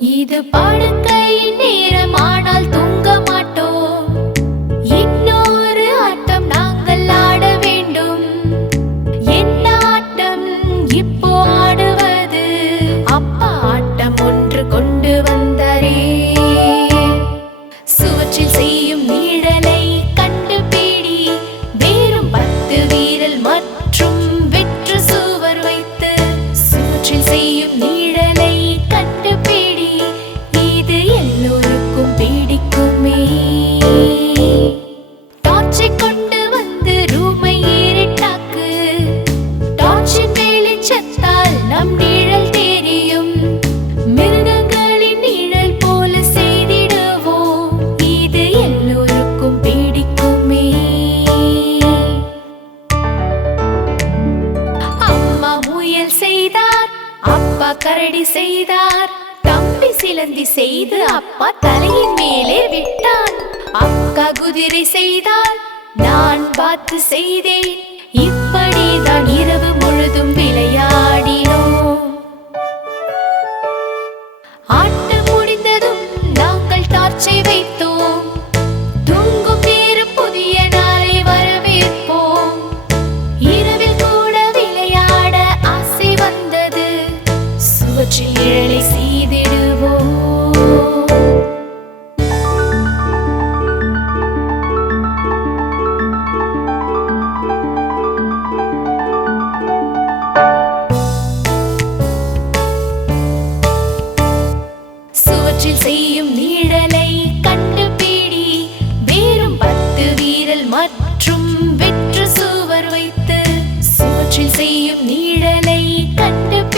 இது படுக்கை நேரமானால் தூங்க மாட்டேன். அப்பா கரடி செய்தார். தம்பி சிலந்தி செய்து அப்பா தலையின் மேலே விட்டான் அக்கா குதிரை செய்தார் நான் பார்த்து செய்தேன். இப்ப சுவற்றில் செய்யும் நீழலை கண்டுபிடி. வேறும் பத்து வீரல் மற்றும் வெற்று சுவர் வைத்து சுவற்றில் செய்யும் நீழலை கண்டுபிடி.